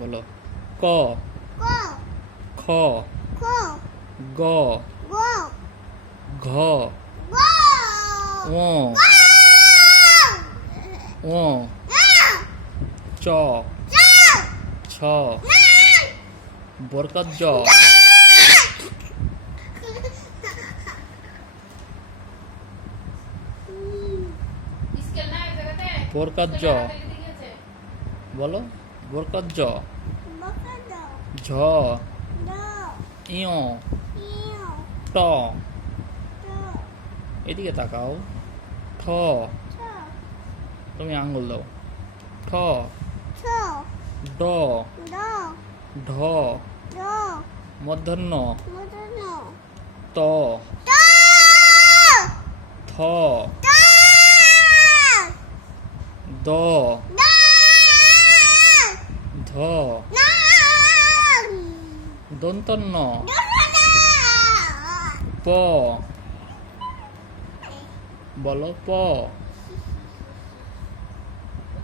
বলো। ক, ক, খ, খ, গ, গ, ঘ, গ, ঙ, ঙ, চ, ছ, বরকত জ, বরকত জ, বলো। বরকত জ, বকদ, ঝ, ড, ইয়, ইয়, ট, ট, এদিকে তাকাও। ঠ, ঠ, তুমি আঙ্গুল দাও। ঠ, ছ, ড, ড, ঢ, ড, মধ্যাহ্ন, মূর্ধন্য, ত, ট, থ, ট, দ, ড, ধ, ন, দন্তন্য, দূষণ, প, বলো। প,